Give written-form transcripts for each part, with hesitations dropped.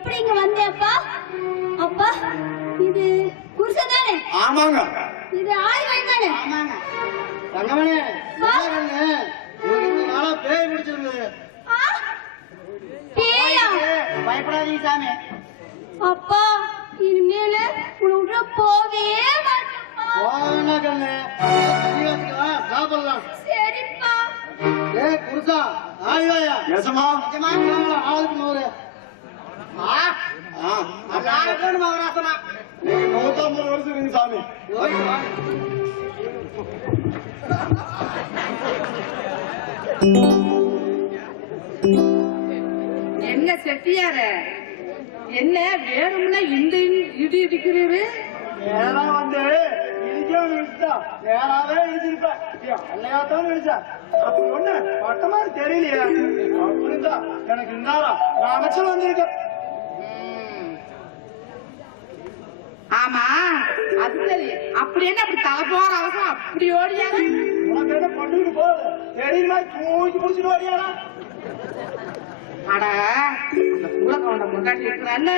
எப்படி இங்க வந்தேப்பா? அப்பா இது குருசன் தானே? ஆமாங்க. இது ஆள் தானே? ஆமாங்க. தங்கமணி உங்களுக்கு நாளா பேய் பிடிச்சிருந்தது. பேயா? பயப்படாதீங்க சாமி. அப்பா இனிமேல உள்ள போவே மாட்டேன்ப்பா. போவேனா கண்ணு, சாப்பிடலாம். சரிப்பா. ஏய் குருசா, ஆய்வாயா எசமா ஆளுக்கு 100. மகராசனா 150 வருஷம் இருக்கு சாமி. என்ன செட்டியார, என்ன வேணும்னா இந்த இடி இடிக்கிறீரு? நேரா வந்து இடிக்கணும் இடிச்சா நேராவே இடிச்சிருப்பேன். அன்னையாத்தான் இடிச்சா அப்படி ஒண்ணு பட்ட மாதிரி தெரியலையே. அப்படிதான் எனக்கு இருந்தாரா நான் அமைச்சர் வந்திருக்கேன். ஆமா அது சரி. அப்படி என்ன அப்படி தலை போற அவசரம் அப்படி ஓடியாங்க? உனக்கு என்ன பண்ணிட்டு போகுது தெரியுமா? தூக்கி முடிச்சுட்டு ஓடியாரா? அட அந்த பூலக்கவண்ட முன்னாடி இருக்கிறான்னு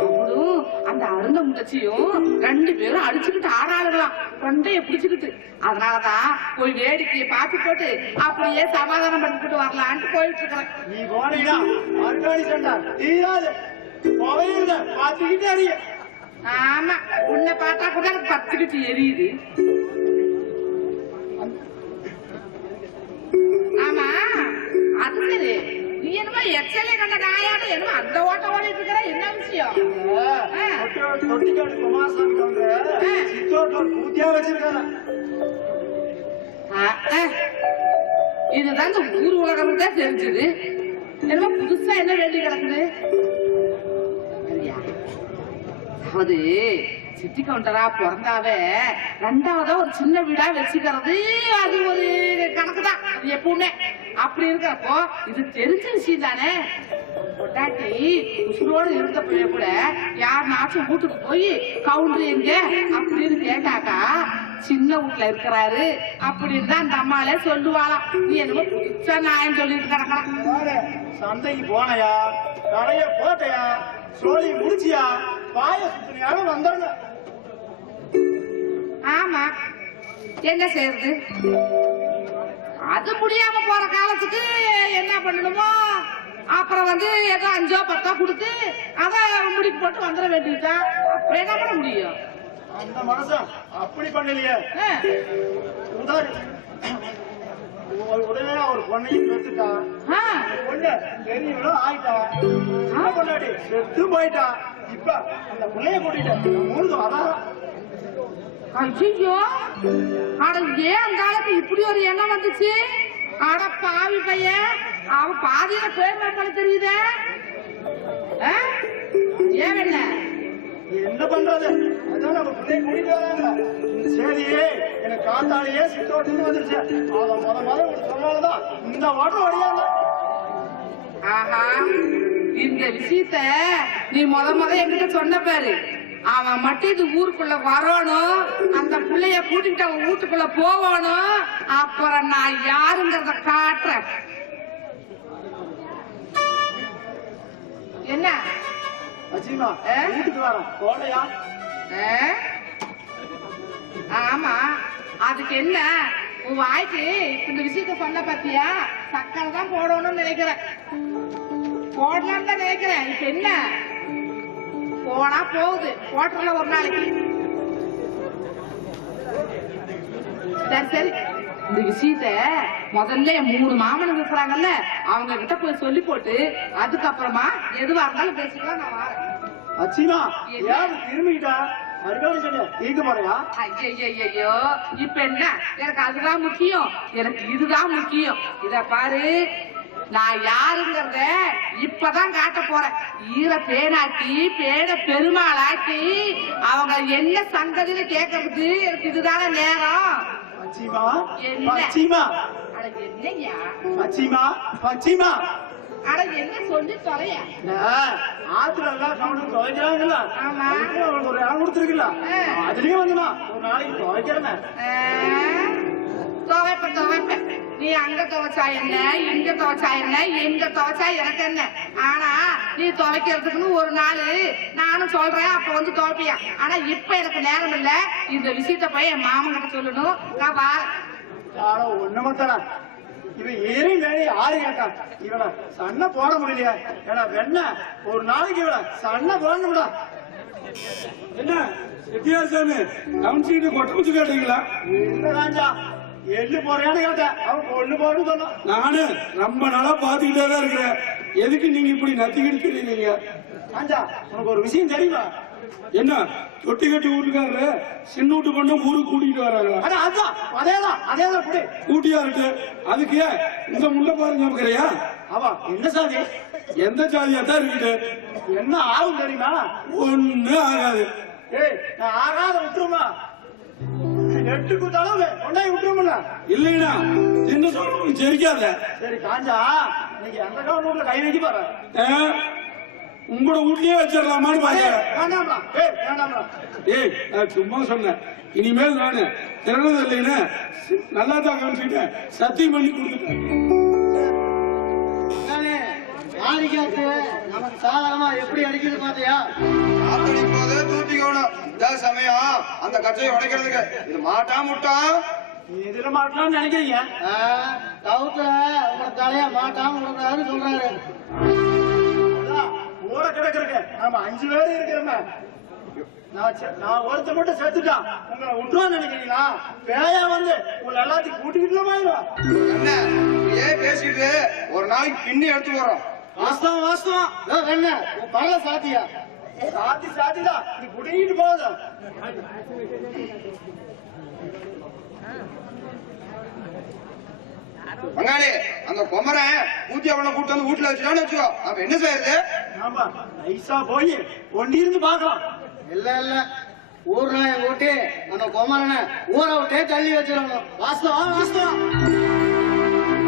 அவளும் அந்த அருந்த முட்டச்சியும் 2 பேரும் அடிச்சுக்கிட்டு ஆடாளுகளாம், கொண்டைய பிடிச்சுக்கிட்டு. அதனாலதான் போய் வேடிக்கையை பார்த்து போட்டு அப்படியே சமாதானம் பண்ணிக்கிட்டு வரலான்ட்டு போயிட்டு இருக்கிறேன். நீ போனீங்களா அருகாணி சண்டா தீராது போயிருந்த பார்த்துக்கிட்டே அறிய. ஆமா உன்னை பார்த்தா கூட எனக்கு பத்துக்கிட்டு எரியுது. ஆமா அது சரி. நீ என்னமோ எச்சலே கண்ட நாயாட என்னமோ அந்த ஓட்ட ஓடிட்டு இருக்கிற, என்ன விஷயம்? தொட்டிக்காட்டு குமாரசாமி வந்து சித்தோட்ட பூத்தியா வச்சிருக்காங்க. இதுதான் இந்த ஊர் உலகம் தான் தெரிஞ்சது. என்னமோ புதுசா என்ன வேண்டி கிடக்குது? அதாவது சிட்டி கவுண்டரா பிறந்தாவே 2வதா ஒரு சின்ன வீடா வச்சுக்கிறது அது ஒரு கணக்குதான். அது எப்பவுமே அப்படி இருக்கிறப்போ இது தெரிஞ்ச விஷயம் தானே. பொட்டாட்டி உசுரோடு இருந்த பிள்ளைய கூட யாருனாச்சும் வீட்டுக்கு போய் கவுண்டர் எங்க அப்படின்னு கேட்டாக்கா சின்ன வீட்டுல இருக்கிறாரு அப்படின்னு தான் அந்த அம்மாலே சொல்லுவாளாம். நீ என்னமோ புதுசா நாயம் சொல்லிட்டு கிடக்கலாம். சந்தைக்கு போனையா, கடைய போட்டையா, சோழி முடிச்சியா, பாய சுத்தினியாக வந்தாங்க. ஆமா என்ன செய்யறது? அது முடியாம போற காலத்துக்கு என்ன பண்ணணுமோ அப்புறம் வந்து ஏதோ 5 10 கொடுத்து அத முடிக்கு போட்டு வந்துட வேண்டியதுதான். அப்புறம் என்ன பண்ண முடியும்? அந்த மனுஷன் அப்படி பண்ணலையே. உடனே ஒரு பொண்ணையும் பெற்றுட்டா. பொண்ணு பெரியவளோ ஆயிட்டா. பொண்ணாடி செத்து போயிட்டா. இப்ப அந்த பிள்ளைய கூட்டிட்டு ஊருக்கு வராங்க. ஐயோ அட ஏன் அந்த ஆளுக்கு இப்படி ஒரு எண்ணம் வந்துச்சு? அட பாவி பையன், அவன் பாதியில போயிருவான் தெரியுதே. ஏன் என்ன பண்றது? அதான் நம்ம பிள்ளைய கூட்டிட்டு வராங்க. இந்த செய்தியே எனக்கு காத்தாலேயே சித்தோட்டு வந்துருச்சு. அத முத சொன்னாலதான் இந்த ஓட்டம் வழியாங்க. ஆஹா இந்த விஷயத்த நீ முத என்கிட்ட சொன்ன பாரு. அவன் மட்டும் இது ஊருக்குள்ள வரணும், அந்த பிள்ளைய கூட்டிட்டு அவன் வீட்டுக்குள்ள போகணும், அப்புறம் நான் யாருங்கிறத காட்டுறேன். என்ன வீட்டுக்கு வரோம் போலையா? ஆமா அதுக்கு என்ன? உன் வாய்க்கு இந்த விஷயத்த சொன்ன பாத்தியா? சக்கரை தான் போடணும்னு நினைக்கிறேன். போடலான்னு தான் நினைக்கிறேன். இப்ப என்ன போனா போகுது, போட்டுறல ஒரு நாளைக்கு. சரி சரி இந்த விஷயத்த முதல்ல 3 மாமனுக்கு இருக்கிறாங்கல்ல அவங்க கிட்ட போய் சொல்லி போட்டு அதுக்கப்புறமா எதுவா இருந்தாலும் பேசிக்கலாம். நான் வரேன். அச்சிமா யாரு திரும்பிட்டா? ஐயோ இப்ப என்ன? எனக்கு அதுதான் முக்கியம், எனக்கு இதுதான் முக்கியம். இத பாரு, நான் யாருங்கிறத இப்பதான் காட்ட போறேன். ஈர பேனாக்கி பேட பெருமாளாக்கி அவங்க என்ன சங்கதின்னு கேட்கறது எனக்கு இதுதான நேரம். அட என்ன சொல்லி தொலையா? ஆத்துல எல்லாம் கவுண்டர் துவைக்கிறாங்கல்ல, ஒரு இடம் கொடுத்துருக்குல்ல, அதுலயும் வந்து ஒரு நாளைக்கு துவைக்கிறேன். துவைப்பேன் நீ அங்க துவைச்சா என்ன, இங்க துவைச்சா என்ன, எங்க துவைச்சா எனக்கு என்ன. ஆனா நீ துவைக்கிறதுக்குன்னு ஒரு நாள் நானும் சொல்றேன், அப்ப வந்து துவைப்பியா. ஆனா இப்ப எனக்கு நேரம் இல்ல, இந்த விஷயத்த போய் என் மாமன் கிட்ட சொல்லணும். நான் வாரேன். ஒண்ணு மத்தனா இவன் ஏறி வேணி ஆறு கேட்டான். இவனை சண்டை போட முடியலையா? ஏன்னா வெண்ண ஒரு நாளைக்கு இவனை சண்டை போடணும்டா. என்ன சாமி கவுன்சிலிங் கொட்ட குச்சி கேட்டீங்களா? இல்ல ராஜா, எள்ளு போறியான்னு கேட்டேன். அவன் பொண்ணு போறேன்னு சொன்னான். நானு ரொம்ப நாளா பாத்துக்கிட்டே தான் இருக்கிறேன். எதுக்கு நீங்க இப்படி நத்திக்கிட்டு தெரியுங்க? ராஜா, உனக்கு ஒரு விஷயம் தெரியுமா? என்ன தொட்டி கட்டி வீட்டுக்காரரு சின்ன வீட்டு பொண்ணு ஊருக்கு கூட்டிட்டு வராங்களா? அதான் அதேதான் புடி கூட்டியா இருக்கு. அதுக்கு இந்த முள்ள பாருங்க இருக்கிறையா? அவா என்ன சாதி? எந்த ஜாதியா தான் இருக்குது? என்ன ஆகும் தெரியுமா? ஒண்ணு ஆகாது. ஏய், நான் ஆகாத விட்டுருமா? எட்டு குத்தாலும் கொண்டாய் விட்டுருமில்ல? இல்லைன்னா சின்ன சொல்றவங்க சரிக்காத. சரி காஞ்சா, நீங்க எந்த கவர்மெண்ட்ல கை வைக்க பாரு. உங்களோட வீட்லயே வச்சிடலாமான்னு பாருங்க. வேண்டாம்டா. ஏய் வேண்டாம்டா. ஏய், நான் சும்மா சொன்னேன். இனிமேல் நானு திறனது இல்லைன்னு நல்லா தான் கவனிச்சுட்டேன். சத்தியம் பண்ணி கொடுத்துட்டேன். ஆதிக்காத்து நமக்கு சாதகமா எப்படி அடிக்குது பாத்தியா? காத்தடிக்கும் போது தூத்திக்கணும். இதான் சமயம் அந்த கட்சியை உடைக்கிறதுக்கு. இது மாட்டா முட்டா? இதுல மாட்டலாம்னு நினைக்கிறீங்க? கவுத்துல உங்க தலையா மாட்டாம விடுறாரு சொல்றாரு. ஊற கிடக்குறக்கு நம்ம 5 பேர் இருக்கிறோமே. நான் ஒருத்த மட்டும் செத்துட்டான், உங்களை விட்டுருவான்னு நினைக்கிறீங்களா? பேயா வந்து உங்களை எல்லாத்தையும் கூட்டிக்கிட்டு போயிடும். என்ன ஏன் பேசிட்டு ஒரு நாளைக்கு பின்னி எடுத்து போறோம். வாஸ்தவம் என்ன பரல சாத்தியா? சாத்திதான் இது குடிக்கிட்டு போகுது. பங்காளி, அந்த குமரன் ஊத்தி அவனை கூட்டு வந்து வீட்டுல வச்சுட்டான்னு வச்சுக்கோ. நம்ம என்ன செய்யறது? ஆமா, நைசா போய் ஒண்டி இருந்து பாக்கலாம். இல்ல ஊர் நாய ஓட்டி அந்த குமரனை ஊரை விட்டே தள்ளி வச்சிடணும். வாஸ்தவம்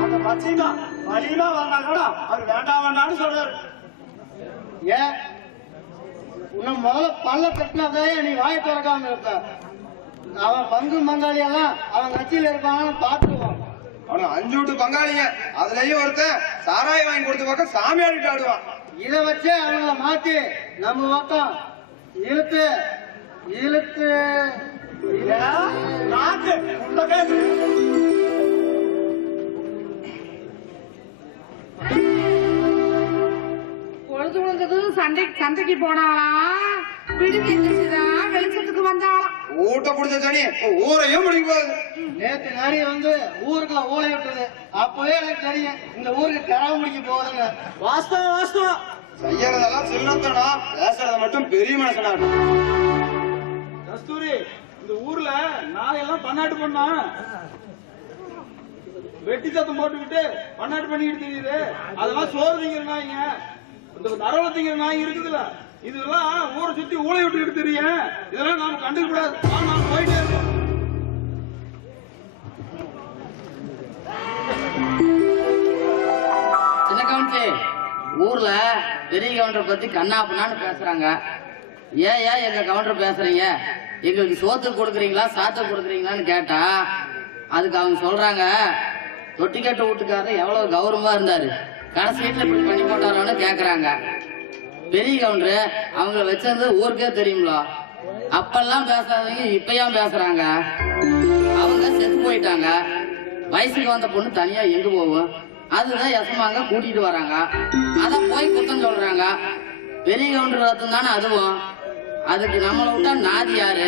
அந்த பச்சைமா வலிமா வந்தா கூட அவர் வேண்டாம்னு சொல்றாரு. ஏன் உன்னை முதல்ல பல்ல கட்டினதே நீ வாய திறக்காம இருப்ப. அவன் பங்கு பங்காளி எல்லாம் அவன் கட்சியில இருப்பான்னு பாத்துருவான். அவனை 5 வீட்டு பங்காளிங்க, அதுலயும் ஒருத்தன் சாராயம் வாங்கி கொடுத்த பக்கம் சாமி ஆடிட்டு ஆடுவான். இதை வச்சே அவங்கள மாத்தி நம்ம பக்கம் இழுத்து நாக்கு பொழுது விழுந்தது சண்டைக்கு போனாலாம். விடுதி இருந்துச்சுதான் வெளிச்சத்துக்கு வந்தாலாம். ஊட்ட பிடிச்ச சனி ஊரையும் முடிக்க போகுது. நேற்று நிறைய வந்து ஊருக்குள்ள ஓலை விட்டது. அப்பவே எனக்கு தெரியும் இந்த ஊருக்கு கரவு முடிக்க போகுதுங்க. வாஸ்தவம் செய்யறதெல்லாம் சில்லத்தனா, பேசுறத மட்டும் பெரிய மனுஷனாட்டும். கஸ்தூரி, இந்த ஊர்ல நாளையெல்லாம் பன்னாட்டு பண்ணா வெட்டி சத்தம் போட்டுக்கிட்டு பன்னாட்டு பண்ணிக்கிட்டு தெரியுது. அதெல்லாம் சோறு திங்கிற நாய்ங்க, இந்த நரவ திங்கிற நாய் இருக்குதுல்ல, இதெல்லாம் ஊரை சுத்தி ஊழை விட்டுக்கிட்டு தெரியும். இதெல்லாம் நாம கண்டுக்க கூடாது. நாம போயிட்டே இருக்கோம். சின்ன கவுன்சி, ஊர்ல பெரிய கவுண்டரை பத்தி கண்ணாப்புனான்னு பேசுறாங்க. ஏன் எங்க கவுண்டர் பேசுறீங்க? எங்களுக்கு சோத்து கொடுக்குறீங்களா சாத்து கொடுக்குறீங்களான்னு கேட்டா அதுக்கு அவங்க சொல்றாங்க, தொட்டிக்கட்டு வீட்டுக்காரர் எவ்வளவு கௌரவமா இருந்தாரு, கடைசி வீட்டுல இப்படி பண்ணி போட்டாரோன்னு கேக்குறாங்க. பெரிய கவுண்டரு அவங்கள வச்சிருந்து ஊருக்கே தெரியுங்களா? அப்பெல்லாம் பேசாதவங்க இப்பயும் பேசுறாங்க. அவங்க செத்து போயிட்டாங்க. வயசுக்கு வந்த பொண்ணு தனியா எங்க போகும்? அதுதான் எசமாங்க கூட்டிட்டு வராங்க. அத போய் குத்தம் சொல்றாங்க. பெரிய கவுண்டர் ரத்தம் தானே அதுவும். அதுக்கு நம்மளை விட்டா நாதி யாரு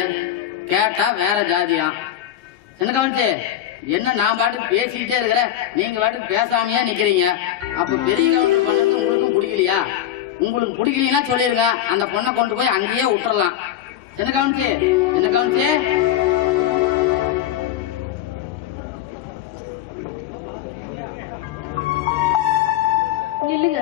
கேட்டா வேற ஜாதியா. என்ன கவனிச்சு என்ன நான் பாட்டுக்கு பேசிக்கிட்டே இருக்கிறேன், நீங்க பாட்டுக்கு பேசாமையா நிக்கிறீங்க. அப்ப பெரிய கவுண்டர் பண்ணது உங்களுக்கும் பிடிக்கலையா? உங்களுக்கு பிடிக்கலன்னா சொல்லிருங்க, அந்த பொண்ணை கொண்டு போய் அங்கேயே விட்டுறலாம். என்ன கவனிச்சு இல்லைங்க.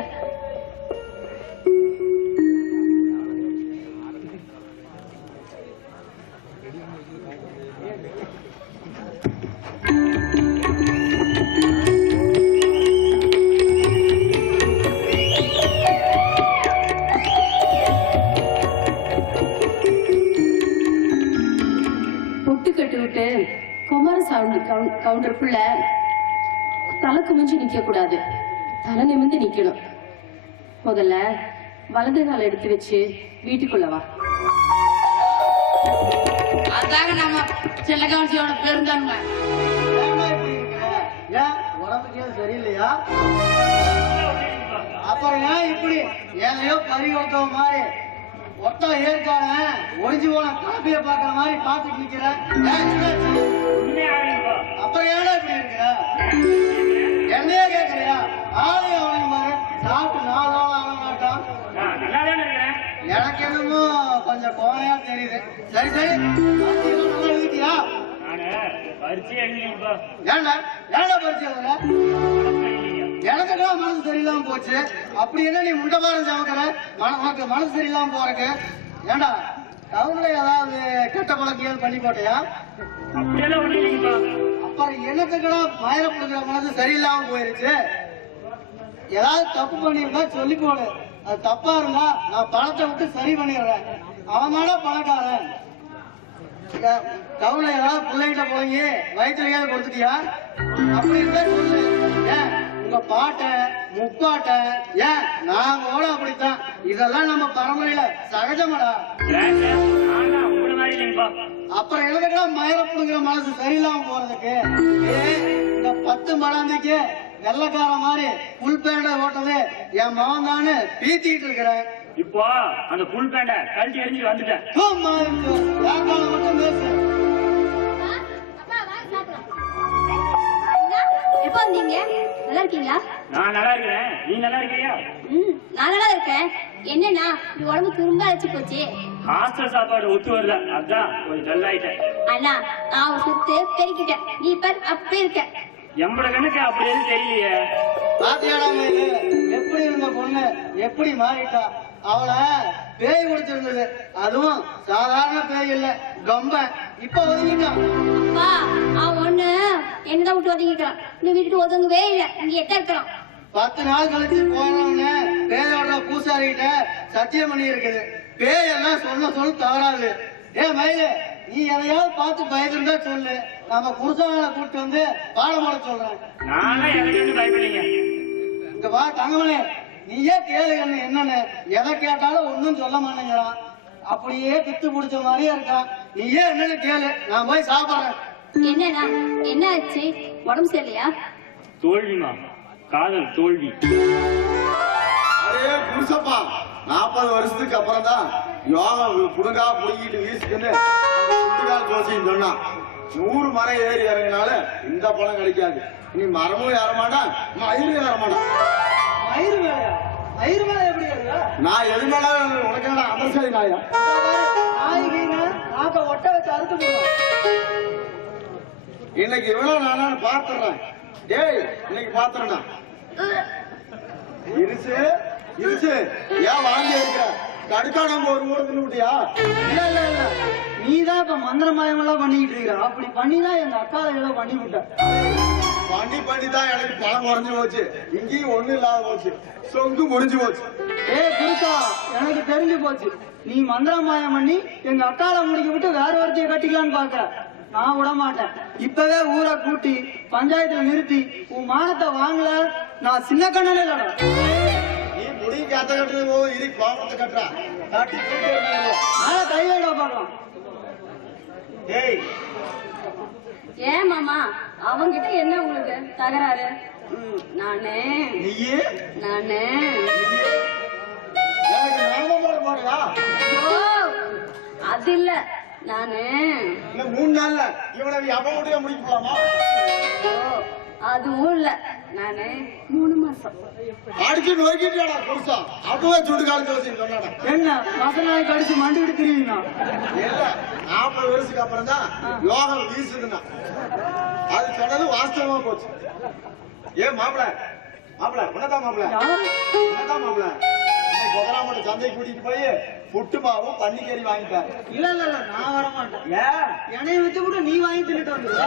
பொட்டு கட்டி விட்டு குமாரசாமி கவுண்டருக்குள்ள தலை குமிஞ்சு நிக்க கூடாது, தலை நிமிர்ந்து நிக்கணும். முதல்ல வலது கால எடுத்து வச்சு வீட்டுக்குள்ள வா. அதாங்க நம்ம சின்ன கவனிச்சியோட பெருந்தன்மை. ஏன் உடம்புக்கே சரியில்லையா? அப்புறம் ஏன் இப்படி ஏனையோ பறிகொடுத்த மாதிரி ஒட்ட ஏற்கான ஒளிஞ்சு போன காப்பிய பாக்குற மாதிரி பாத்துட்டு நிக்கிற? அப்புறம் ஏன்னா இப்படி இருக்கிற? என்னையே கேக்குறியா? ஆலயம் அவனுக்கு மாதிரி சாப்பிட்டு 4 நாள் ஆக மாட்டான். எனக்கு என்னமோ கொஞ்சம் கோணையா தெரியுது. சரி சரி, நல்லா எழுதிட்டியா? ஏன்டா ஏன்டா பரிச்சை எழுதுற? எனக்குதான் மனசு சரியில்லாம போச்சு. அப்படி என்ன நீ முண்டபாரம் சமக்கிற? உனக்கு மனசு சரியில்லாம போறக்கு ஏண்டா டவுன்ல ஏதாவது கெட்ட பழக்கியால் பண்ணி போட்டியா? அப்புறம் எனக்குதான் மயிர புடுக்கிற மனசு சரியில்லாம போயிருச்சு. ஏதாவது தப்பு பண்ணிருந்தா சொல்லி போடு. அது தப்பா இருந்தா நான் பணத்தை விட்டு சரி பண்ணிடுறேன். அவன் தானே பணக்காரன். டவுன்ல ஏதாவது பிள்ளைகிட்ட போய் வயிற்றுல ஏதாவது கொடுத்துட்டியா? அப்படி இருந்தா சொல்லு. ஏன் உங்க பாட்ட முப்பாட்ட ஏன் நாங்களோட அப்படித்தான். இதெல்லாம் நம்ம பரம்பரையில சகஜமாடா. அப்புறம் எனக்குதான் மயிரப்புடுங்கிற மனசு சரியில்லாம போறதுக்கு இந்த 10 மடந்தைக்கு வெள்ளக்கார மாதிரி புல் பேண்ட ஓட்டது என் மகன் தானு பீத்திட்டு இருக்கிறேன். இப்போ அந்த புல் பேண்ட கழட்டி எரிஞ்சு வந்துட்டேன். மட்டும் பேசு. எப்ப வந்தீங்க? நல்லா இருக்கீங்களா? நான் நல்லா இருக்கிறேன், நீ நல்லா இருக்கியா? நான் நல்லா இருக்கேன். என்னன்னா உடம்பு திரும்ப அழைச்சு போச்சு. ஹாஸ்டல் சாப்பாடு ஒத்து வரல, அதான் கொஞ்சம் டல் ஆயிட்டேன். அண்ணா நான் ஒரு சுத்து பெருக்கிட்டேன். நீ இப்ப அப்படியே இருக்க. எம்பட கண்ணுக்கு அப்படி எதுவும் தெரியலையே. பாத்தியாடா மயிலு, எப்படி இருந்த பொண்ணு எப்படி மாறிட்டா? அவளை பேய் குடிச்சிருந்தது, அதுவும் சாதாரண பேய் இல்ல, கம்ப. இப்ப ஒதுங்கிட்டான். அப்பா அவன் ஒண்ணு என்னதான் விட்டு ஒதுங்கிட்டான். இன்னும் வீட்டுக்கு ஒதுங்கவே இல்லை. இங்க எட்ட இருக்கிறான். 10 நாள் கழிச்சு போனவங்க பேயோட பூசாரிகிட்ட சத்தியம் பண்ணி இருக்குது. பேய் எல்லாம் சொன்ன சொல்லு தவறாது. மயிலு, நீ எதையாவது பார்த்து பயந்துருந்தா சொல்லு. நம்ம புருஷாவை கூட்டு வந்து பாடம் போட சொல்றேன். நானும் எனக்கு பயப்படலீங்க. இங்க வா தங்கமணி, நீயே கேளு என்னன்னு. எதை கேட்டாலும் ஒன்னும் சொல்ல மாட்டேங்கிறான். அப்படியே பித்து பிடிச்ச மாதிரியே இருக்கான். நீயே என்னன்னு கேளு, நான் போய் சாப்பிடுறேன். என்னன்னா என்ன ஆச்சு? உடம்பு சரியில்லையா? தோல்விமா, காதல் தோல்வி. அரே புருஷப்பா, 40 வருஷத்துக்கு அப்புறம் தான் யோகா புடுங்கா புடுங்கிட்டு வீசுக்குன்னு சுண்டுகால் ஜோசியம் சொன்னான். 100 மரம் ஏறி இறங்கினாலும் இந்த பழம் கிடைக்காது. நீ மரமும் ஏறமாட்டான், மயிரும் ஏறமாட்டான். மயிறு வேலையா? மயிறு வேலை எப்படி இருக்கா? நான் எது மேல உனக்கு என்ன அமர்சாரி நாயா? நாய்கின்னு நாக்க ஒட்ட வச்சு அறுத்து போடுவேன். இன்னைக்கு இவ்வளவு நானு பாத்துறேன். டேய் இன்னைக்கு பாத்துறேன்னா இருச்சு இருச்சு. ஏன் வாங்கி இருக்கிற? கடுக்கா நம்ம ஒரு ஊரை தின்னு விட்டியா? இல்ல இல்ல இல்ல, நீதான் இப்ப மந்திரமாயம் எல்லாம் பண்ணிக்கிட்டு இருக்கிற. அப்படி பண்ணிதான் எங்க அக்காவை ஏதோ பண்ணி விட்ட. பண்ணி தான் எனக்கு பணம் குறைஞ்சு போச்சு. இங்கேயும் ஒண்ணு இல்லாத போச்சு. சொங்கு முடிஞ்சு போச்சு. புருஷா, எனக்கு தெரிஞ்சு போச்சு. நீ மந்திரமாயம் பண்ணி எங்க அக்காவை முடிக்க விட்டு வேற ஒருத்தைய கட்டிக்கலான்னு பாக்குற. நான் விட மாட்டேன். இப்பவே ஊரை கூட்டி பஞ்சாயத்துல நிறுத்தி உன் மானத்தை வாங்கல, நான் சின்ன கண்ணனே இல்ல. நீ முடி கத்த கட்டுறது போது இரு கோபத்தை கட்டுறா. காட்டி நாளை கையில பார்க்கலாம். ஏய் ஏன் மாமா அவங்கிட்ட என்ன உங்களுக்கு தகராறு? நானு நீயே நானு எனக்கு நாம போட போறியா? அது இல்ல, நானு இன்னும் 3 நாள்ல இவனை அப்ப மட்டும் முடிக்க போலாமா? அதுவும் இல்ல, நானு 3 மாசம். அடிச்சு நோக்கிட்டாடா புருஷா. அப்பவே சுடு காலி ஜோசியம் சொன்னாடா. என்ன மசனாய் கடிச்சு மண்டிட்டு திரியுங்க? இல்ல 40 வருஷத்துக்கு அப்புறம் தான் யோகம் வீசுதுன்னா அது சொன்னது வாஸ்தவமா போச்சு. ஏன் மாப்பிள மாப்பிள உன்னதான் மாப்பிள உன்னதான் மாப்பிள இன்னைக்கு கொதராமட்ட சந்தைக்கு கூட்டிட்டு போய் புட்டு மாவும் பன்னிக்கறி வாங்கிட்டாரு. இல்ல இல்ல இல்ல, நான் வர மாட்டேன். ஏன் என்னைய வச்சு கூட நீ வாங்கி தின்னுட்டு வந்துடுவ.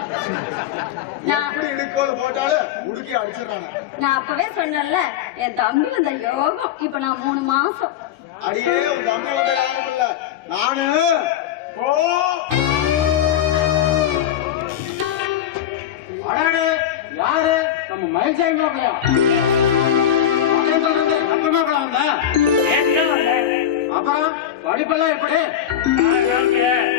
எப்படி இடுக்கோல போட்டாலும் உடுக்கி அடிச்சிடறாங்க. நான் அப்பவே சொன்னேன்ல, என் தம்பி வந்த யோகம். இப்ப நான் 3 மாசம். அடியே உன் தம்பி வந்த காரணம் இல்ல, நானு யாரு நம்ம மயில்சாமி மாப்பிளையா சொல்றது எப்ப மாப்பிள வந்த நேற்றுதான் வந்தேன். அப்புறம் படிப்பெல்லாம் எப்படி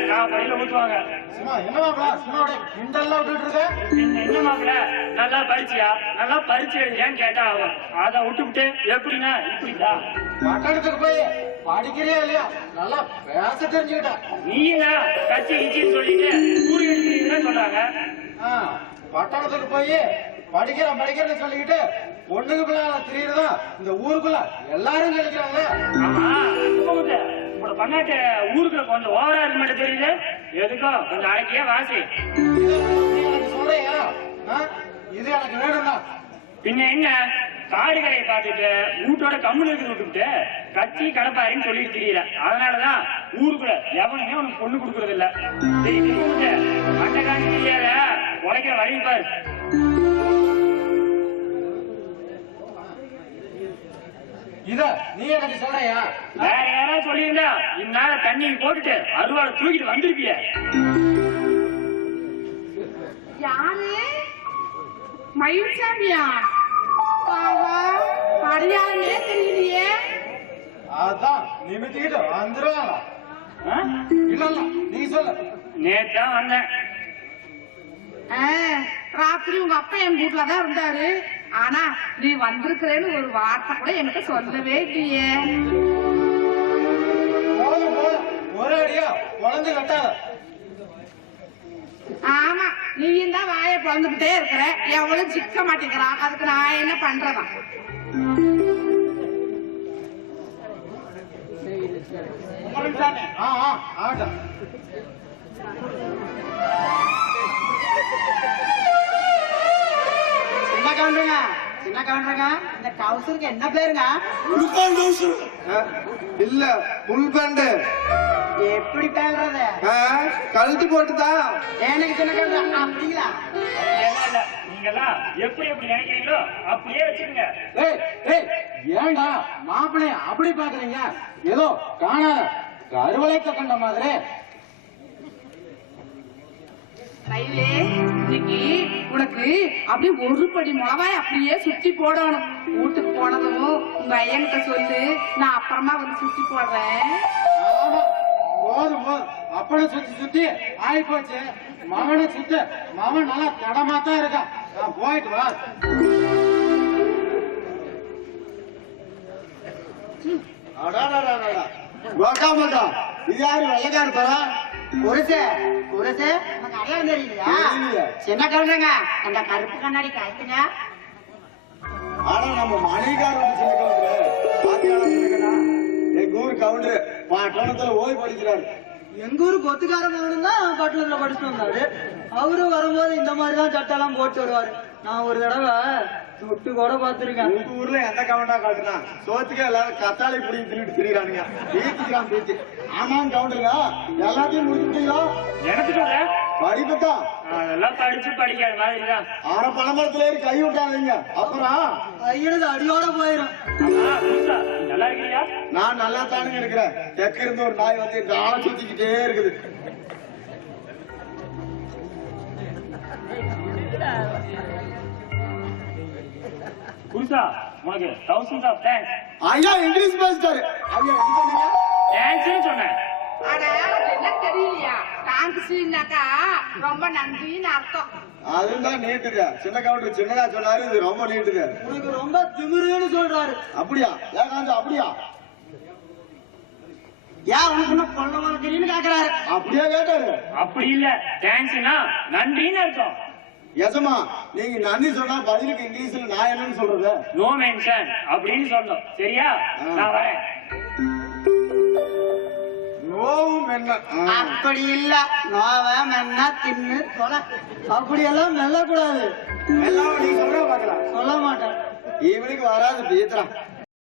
நான் பள்ளியில ஊத்துவாங்க. சும்மா என்ன மாப்பிள சும்மா கிண்டல்லாம் விட்டுட்டு இருக்க பின்ன என்ன மாப்பிள, நல்லா படிச்சியா, நல்லா பரிச்சு எழுதியான்னு கேட்டா ஆகும். அதை விட்டுவிட்டு எப்படின்னா இப்படிதான். பட்டணத்துக்கு போய் படிக்கிறியா இல்லையா நல்லா பேச தெரிஞ்சுக்கிட்ட நீங்க கட்சி கிச்சின்னு சொல்லிட்டு ஊரு எடுக்கிறீங்கன்னு சொல்றாங்க. பட்டணத்துக்கு போய் படிக்கிறேன்னு சொல்லிக்கிட்டு பொண்ணுக்கு பிள்ளை தெரியுறதா இந்த ஊருக்குள்ள எல்லாரும் சொல்லிக்கிறாங்க. ஆமா, உங்களோட பண்ணாட்டு ஊருக்குள்ள கொஞ்சம் ஓவரா இருக்க மாட்டே தெரியுது. எதுக்கோ கொஞ்சம் அடக்கியே வாசி. சொல்றியா இது எனக்கு வேணும்னா பின்ன என்ன, காடு கரையை பார்த்துட்டு வீட்டோட கம்முன்னு இருக்கு விட்டுவிட்டு கட்சி கடப்பாரின்னு சொல்லிட்டு தெரியல. அதனாலதான் ஊருக்குள்ள எவனுமே உனக்கு பொண்ணு கொடுக்கறது இல்ல. மண்ட காஞ்சி தெரியாத உடைக்கிற வழி பாரு. இத நீ எனக்கு சொல்றியா வேற யாராவது சொல்லியிருந்தா இந்நாள தண்ணி போட்டுட்டு அருவாளை தூக்கிட்டு வந்திருப்பிய. யாரு மயில்சாமியா? அடையாளமே தெரியலையே. அதான் நிமித்திக்கிட்டு வந்துருவாங்க. இல்ல நீ சொல்ல. நேத்தான் வந்தேன். ராத்திரி உங்க அப்பா என் வீட்டுலதான் இருந்தாரு. ஆனா நீ வந்திருக்கிறேன்னு ஒரு வார்த்தை கூட என்கிட்ட சொல்லவே இல்லையே. போதும் ஒரே அடியா குழந்தை கட்டாத. ஆமா, நீ தான் வாயை பிறந்துகிட்டே இருக்கிற. எவ்வளவு சிக்க மாட்டேங்கிறான். அதுக்கு நான் என்ன பண்றதா? ஆகட்டும். சின்ன கவுண்டருங்க, இந்த டவுசருக்கு என்ன பேருங்க? இல்ல புல் பேண்டு எப்படி பேர்றது? கழுத்து போட்டுதான். எனக்கு சின்ன கவுண்டர் அப்படிங்களா? அப்படியெல்லாம் இல்ல. நீங்கெல்லாம் எப்படி எப்படி நினைக்கிறீங்களோ அப்படியே வச்சுக்கோங்க. ஏண்டா மாப்பிள்ளைய அப்படி பாக்குறீங்க? ஏதோ காணாத கருவளைக்க கண்ட மாதிரி. ரயிலே, இன்னைக்கு உனக்கு அப்படியே ஒரு படி மிளகாய் அப்படியே சுத்தி போடணும். வீட்டுக்கு போனதும் உங்க ஐயன்கிட்ட சொல்லு, நான் அப்புறமா வந்து சுத்தி போடுறேன். ஆமா, போதும் அப்படி சுத்தி ஆகி போச்சு. மகனை சுத்த மகன் நல்லா தடமாத்தான் இருக்கான். நான் போயிட்டு வா. இது யாரு வெள்ளக்காரு தரா? குருசு குருசு உனக்கு அடையாளம் தெரியலையா? சின்ன கவுண்டருங்க, அந்த கருப்பு கண்ணாடி காய்ச்சுங்க. ஆனா நம்ம மணிகார் வந்து சின்ன கவுண்டரு பாத்தியாளர் சின்னக்கண்ணா எங்க ஊர் கவுண்டரு பட்டணத்துல ஓய்வு படிக்கிறாரு. எங்க ஊரு கொத்துக்கார மகனும் தான் பட்டணத்துல படிச்சுட்டு வந்தாரு. அவரு வரும்போது இந்த மாதிரிதான் சட்டெல்லாம் போட்டு வருவாரு. நான் ஒரு தடவை தொட்டு கூட பாத்துருக்கேன். உங்க ஊர்ல எந்த கவுண்டா காட்டுனா சோத்துக்கே எல்லாரும் கத்தாழை புடி தின்னுட்டு திரிகிறானுங்க. பேச்சுக்கிறான் பேச்சு. ஆமாம் கவுண்டருங்க, எல்லாத்தையும் முடிச்சுட்டீங்களா? எனக்கு சொல்ற படிப்புதான் அதெல்லாம் படிச்சு படிக்காத மாதிரிதான். ஆற பணமரத்துல ஏறி கை விட்டாதீங்க. அப்புறம் ஐயனது அடியோட போயிடும். நல்லா இருக்கிறியா? நான் நல்லா தானுங்க இருக்கிறேன். தெற்கு இருந்து ஒரு நாய் வந்து காலை சுத்திக்கிட்டே இருக்குது. புதுசா உனக்கு தௌசண்ட் ஆஃப் தேங்க்ஸ். ஐயா இங்கிலீஷ் பேசிட்டாரு. ஐயா என்ன சொன்னீங்க? தேங்க்ஸ் சொன்னேன். என்ன தெரியலையா? தேங்க்ஸ்னாக்கா ரொம்ப நன்றின்னு அர்த்தம். அதுதான் நீட்டுங்க. சின்ன கவுண்டர் சின்னதா சொன்னாரு, இது ரொம்ப நீட்டுங்க. உனக்கு ரொம்ப திமிருன்னு சொல்றாரு. அப்படியா? ஏன் காஞ்சா அப்படியா? ஏன் உனக்கு என்ன பொண்ணு வளர்க்குறீன்னு கேக்குறாரு. அப்படியே கேட்டாரு. அப்படி இல்ல, தேங்க்ஸ்னா நன்றின்னு அர்த்தம். எசமா நீங்க நன்றி சொன்னா பதிலுக்கு இங்கிலீஷ்ல நான் என்னன்னு சொல்றது? நோ மென்ஷன் அப்படின்னு சொல்லணும். சரியா? நான் வரேன். நோவும் என்ன? அப்படி இல்ல, நோவ மென்னா தின்னு தொலை. அப்படியெல்லாம் மெல்ல கூடாது. எல்லாம் நீ சொல்ற பாக்கலாம். சொல்ல மாட்டேன். இவனுக்கு வராது பீத்திரம்.